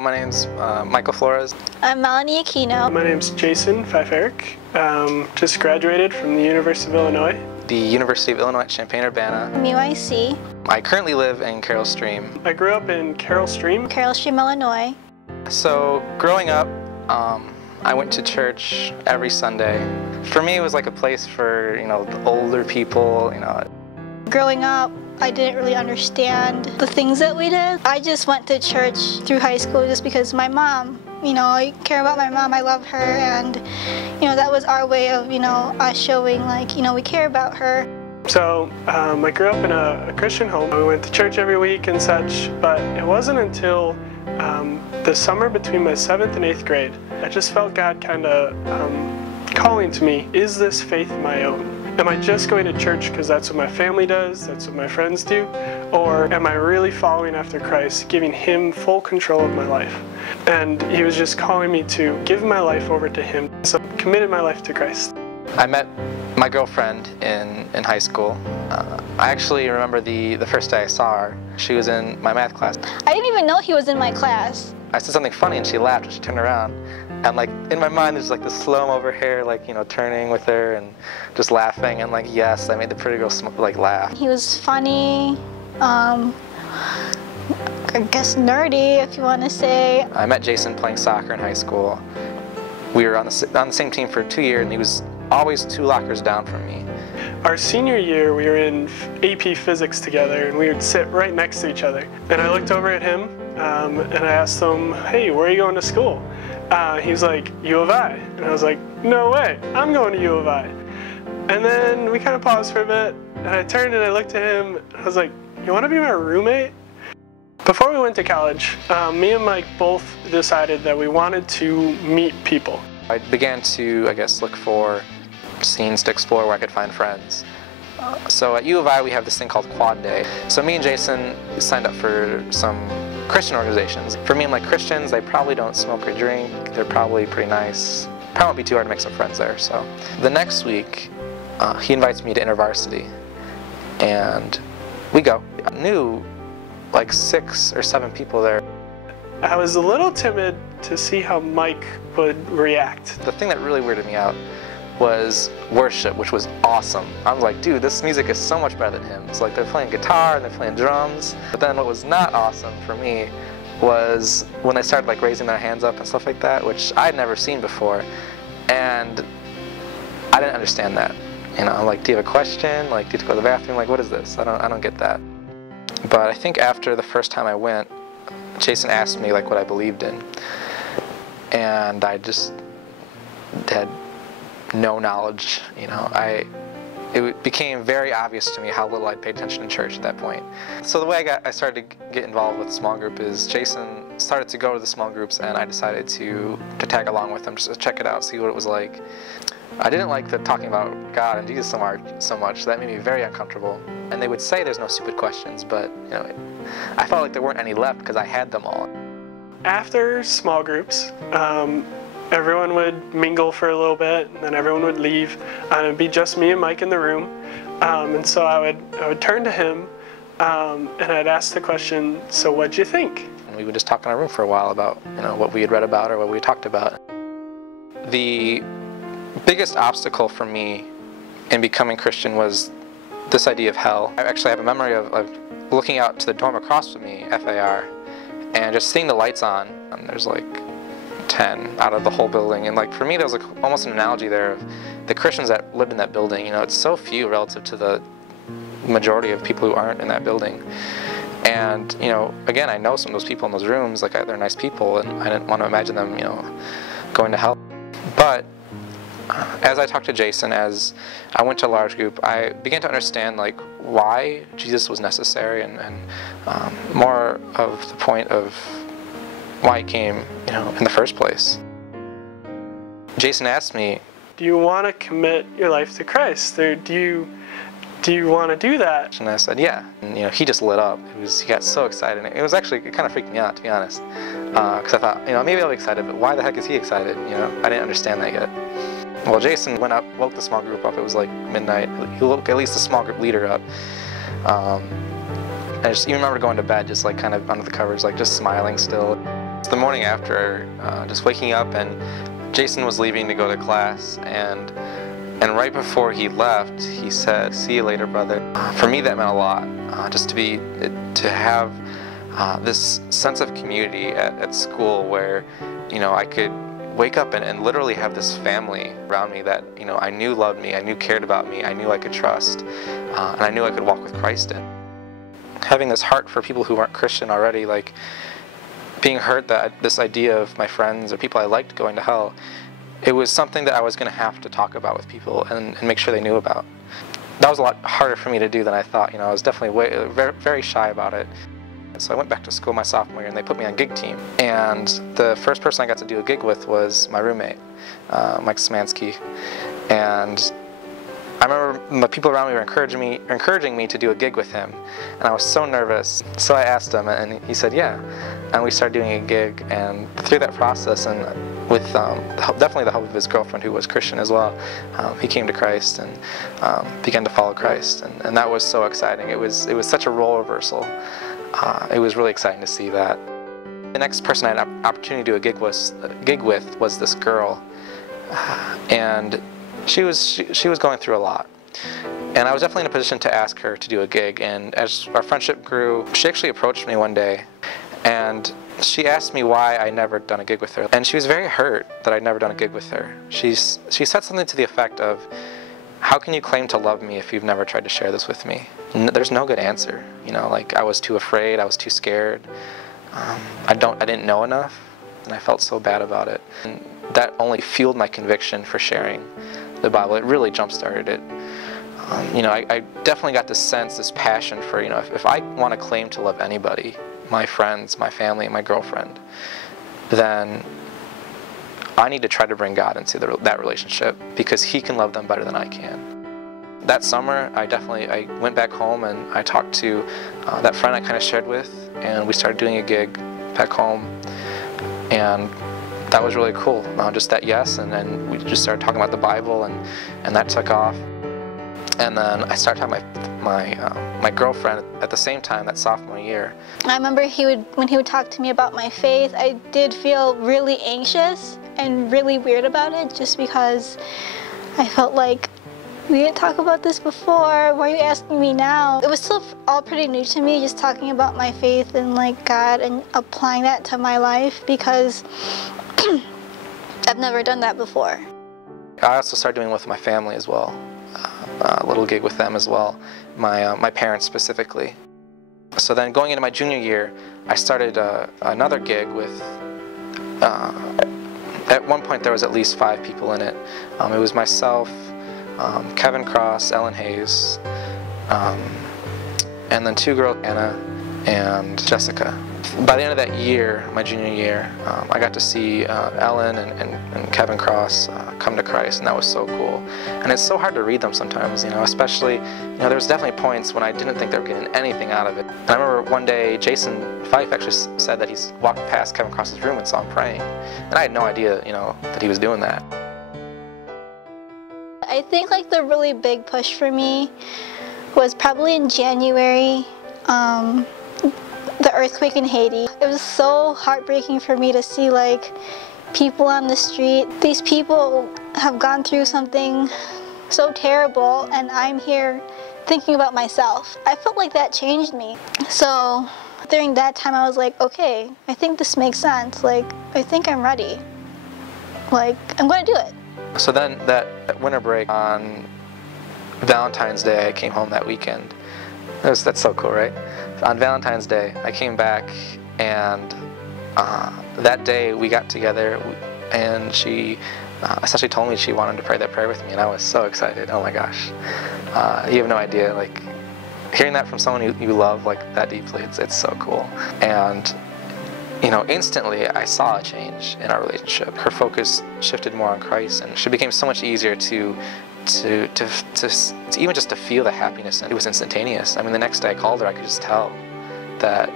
My name's Michael Flores. I'm Melanie Aquino. My name's Jason Pfeifferich. Just graduated from the University of Illinois. The University of Illinois at Champaign-Urbana. I'm UIC. I currently live in Carroll Stream. I grew up in Carroll Stream. Carroll Stream, Illinois. So growing up, I went to church every Sunday. For me, it was like a place for, the older people, Growing up, I didn't really understand the things that we did. I just went to church through high school just because my mom, I care about my mom, I love her, and, that was our way of, us showing, we care about her. So I grew up in a Christian home. We went to church every week and such, but it wasn't until the summer between my 7th and 8th grade, I just felt God kind of calling to me, is this faith my own? Am I just going to church because that's what my family does, that's what my friends do? Or am I really following after Christ, giving Him full control of my life? And He was just calling me to give my life over to Him. So I committed my life to Christ. I met my girlfriend in high school. I actually remember the first day I saw her. She was in my math class. I didn't even know he was in my class. I said something funny and she laughed and she turned around. And in my mind there's this slow-mo of her hair, turning with her and just laughing, and yes, I made the pretty girl laugh. He was funny, I guess nerdy, if you want to say. I met Jason playing soccer in high school. We were on the same team for 2 years, and he was always 2 lockers down from me. Our senior year, we were in AP Physics together, and we would sit right next to each other. And I looked over at him, and I asked him, hey, where are you going to school? He was like, U of I. And I was like, no way, I'm going to U of I. And then we kind of paused for a bit, and I turned and I looked at him, and I was like, you want to be my roommate? Before we went to college, me and Mike both decided that we wanted to meet people. I began to, look for scenes to explore where I could find friends. So at U of I, we have this thing called Quad Day. So me and Jason signed up for some Christian organizations. For me, I'm like, Christians, they probably don't smoke or drink. They're probably pretty nice. Probably won't be too hard to make some friends there. So the next week, he invites me to InterVarsity, and we go. I knew 6 or 7 people there. I was a little timid to see how Mike would react. The thing that really weirded me out was worship, which was awesome. I was like, dude, this music is so much better than him. It's they're playing guitar and they're playing drums. But then what was not awesome for me was when they started raising their hands up and stuff like that, which I'd never seen before. And I didn't understand that. Do you have a question? Do you have to go to the bathroom? What is this? I don't get that. But I think after the first time I went, Jason asked me what I believed in. And I just had no knowledge, It became very obvious to me how little I'd paid attention in church at that point. So the way I started to get involved with the small group is Jason started to go to the small groups, and I decided to tag along with him just to check it out, see what it was like. I didn't like the talking about God and Jesus so much. That made me very uncomfortable. And they would say there's no stupid questions, but I felt like there weren't any left because I had them all. After small groups, everyone would mingle for a little bit, and then everyone would leave, and it'd be just me and Mike in the room. And so I would turn to him, and I'd ask the question, so what'd you think? And we would just talk in our room for a while about what we had read about or what we had talked about. The biggest obstacle for me in becoming Christian was this idea of hell. I actually have a memory of looking out to the dorm across from me, FAR, and just seeing the lights on, and there's 10 out of the whole building, and for me there was almost an analogy there of the Christians that lived in that building. It's so few relative to the majority of people who aren't in that building. And again, I know some of those people in those rooms, they're nice people, and I didn't want to imagine them going to hell. But as I talked to Jason, as I went to a large group, I began to understand why Jesus was necessary, and more of the point of why he came, in the first place. Jason asked me, do you want to commit your life to Christ, or do you want to do that? And I said, yeah. And he just lit up. He got so excited. It kind of freaked me out, to be honest, because I thought, maybe I'll be excited, but why the heck is he excited? I didn't understand that yet. Well, Jason went up, woke the small group up. It was midnight. He woke at least the small group leader up. I just even remember going to bed just kind of under the covers, just smiling still. The The morning after, just waking up, and Jason was leaving to go to class, and right before he left, he said, "See you later, brother." For me, that meant a lot, just to have this sense of community at school where, I could wake up and literally have this family around me that, I knew loved me, I knew cared about me, I knew I could trust, and I knew I could walk with Christ in. Having this heart for people who weren't Christian already, like being hurt that this idea of my friends or people I liked going to hell, it was something that I was going to have to talk about with people and make sure they knew about. That was a lot harder for me to do than I thought. I was definitely very shy about it. So I went back to school my sophomore year, and they put me on gig team. And the first person I got to do a gig with was my roommate, Mike Smansky. And I remember the people around me were encouraging me to do a gig with him, and I was so nervous. So I asked him, and he said, "Yeah." And we started doing a gig, and through that process, and with definitely the help of his girlfriend, who was Christian as well, he came to Christ and began to follow Christ, and that was so exciting. It was such a role reversal. It was really exciting to see that. The next person I had an opportunity to do a gig with was this girl, and she was going through a lot, and I was definitely in a position to ask her to do a gig. And as our friendship grew, she actually approached me one day, and she asked me why I never done a gig with her, and she was very hurt that I'd never done a gig with her. She said something to the effect of, "How can you claim to love me if you've never tried to share this with me?" There's no good answer. Like I was too afraid, I was too scared. I didn't know enough, and I felt so bad about it. And that only fueled my conviction for sharing the Bible. It really jump-started it. I definitely got this sense, this passion for, if I want to claim to love anybody, my friends, my family, my girlfriend, then I need to try to bring God into that relationship, because He can love them better than I can. That summer, I went back home and I talked to that friend I kind of shared with, and we started doing a gig back home, and that was really cool. Just that yes, and then we just started talking about the Bible, and that took off. And then I started talking to my girlfriend at the same time, that sophomore year. I remember when he would talk to me about my faith, I did feel really anxious and really weird about it, just because I felt like, we didn't talk about this before, why are you asking me now? It was still all pretty new to me, just talking about my faith and like God and applying that to my life, because I've never done that before. I also started doing it with my family as well, a little gig with them as well, my parents specifically. So then going into my junior year, I started another gig with, at one point there was at least 5 people in it. It was myself, Kevin Cross, Ellen Hayes, and then 2 girls, Anna and Jessica. By the end of that year, my junior year, I got to see Ellen and Kevin Cross come to Christ, and that was so cool. And it's so hard to read them sometimes, especially, there was definitely points when I didn't think they were getting anything out of it. And I remember one day, Jason Fife actually said that he's walked past Kevin Cross's room and saw him praying. And I had no idea, that he was doing that. I think like the really big push for me was probably in January, the earthquake in Haiti. It was so heartbreaking for me to see like people on the street. These people have gone through something so terrible, and I'm here thinking about myself. I felt like that changed me. So during that time I was like, okay, I think this makes sense. Like, I think I'm ready. Like, I'm going to do it. So then that winter break on Valentine's Day, I came home that weekend. That's so cool, right? On Valentine's Day, I came back, and that day we got together, and she essentially told me she wanted to pray that prayer with me, and I was so excited. Oh my gosh. You have no idea, like, hearing that from someone you love like that deeply, it's so cool. And instantly I saw a change in our relationship. Her focus shifted more on Christ, and she became so much easier to even just to feel the happiness. And it was instantaneous. I mean, the next day I called her, I could just tell that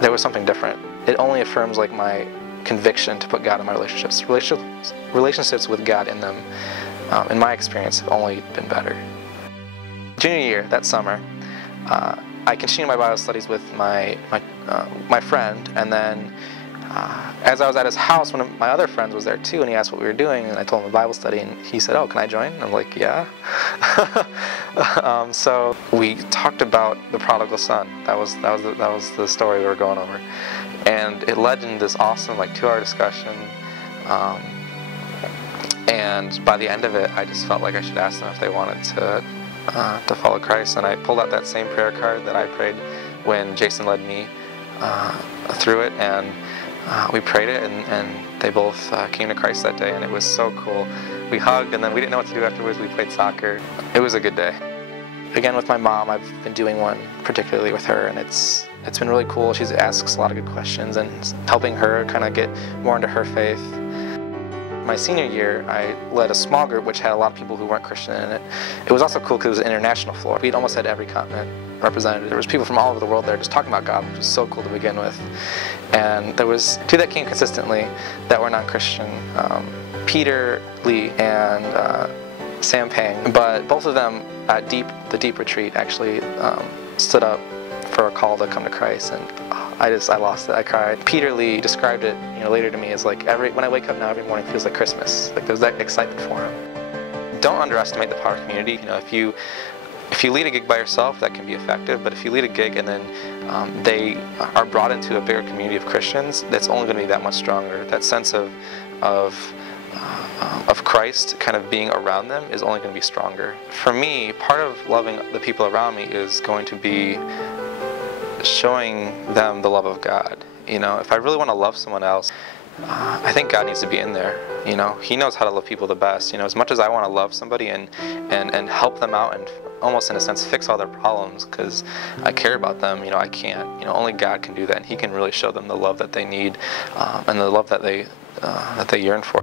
there was something different. It only affirms like my conviction to put God in my relationships. Relationships with God in them, in my experience, have only been better. Junior year, that summer, I continued my Bible studies with my friend, and then as I was at his house, one of my other friends was there too, and he asked what we were doing, and I told him a Bible study, and he said, "Oh, can I join?" And I'm like, "Yeah." So we talked about the prodigal son. That was the story we were going over, and it led into this awesome 2-hour discussion. And by the end of it, I just felt like I should ask them if they wanted to follow Christ. And I pulled out that same prayer card that I prayed when Jason led me through it, and we prayed it, and they both came to Christ that day, and it was so cool. We hugged, and then we didn't know what to do afterwards. We played soccer. It was a good day. Again, with my mom, I've been doing one particularly with her, and it's been really cool. She asks a lot of good questions, and helping her kind of get more into her faith. My senior year, I led a small group which had a lot of people who weren't Christian in it. It was also cool because it was an international floor. We'd almost had every continent represented. There was people from all over the world there just talking about God, which was so cool to begin with. And there was 2 that came consistently that were non-Christian, Peter Lee and Sam Pang. But both of them at the deep retreat actually stood up for a call to come to Christ, and I lost it. I cried. Peter Lee described it, later to me as when I wake up now, every morning feels like Christmas. There's that excitement for him. Don't underestimate the power of community. If you lead a gig by yourself, that can be effective. But if you lead a gig and then they are brought into a bigger community of Christians, that's only going to be that much stronger. That sense of Christ kind of being around them is only going to be stronger. For me, part of loving the people around me is going to be showing them the love of God. If I really want to love someone else, I think God needs to be in there. He knows how to love people the best. As much as I want to love somebody and help them out and almost in a sense fix all their problems because I care about them, I can't. Only God can do that, and He can really show them the love that they need and the love that they yearn for.